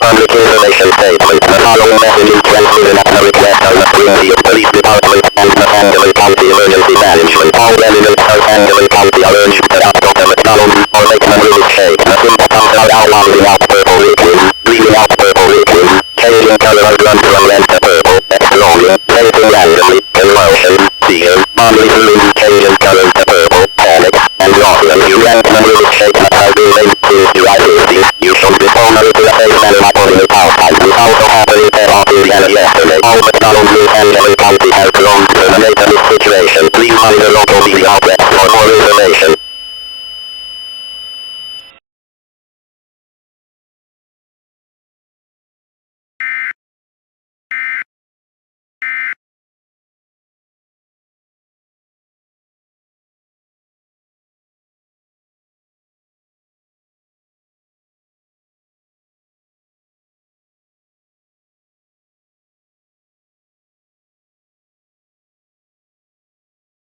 Public information statement. The following message is transmitted at the request of the Springfield Police Department and the Sangamon County Emergency Management. All residents of Sangamon County are urged to stop at the McDonald's or make them really shake. The symptoms are outlining out purple liquid, bleeding out purple liquid, changing color of blood from red to purple, explosion, fainting randomly, convulsion, fear, bodily fluid, changing color to purple, panic, and loss of you and the really shake that has been linked to activity. You should be formally to the face and reporting it outside. This also happened in Fair Indiana yesterday. All McDonald's in Sangamon County has grown to terminate this situation. Please find the local media outlet for more information.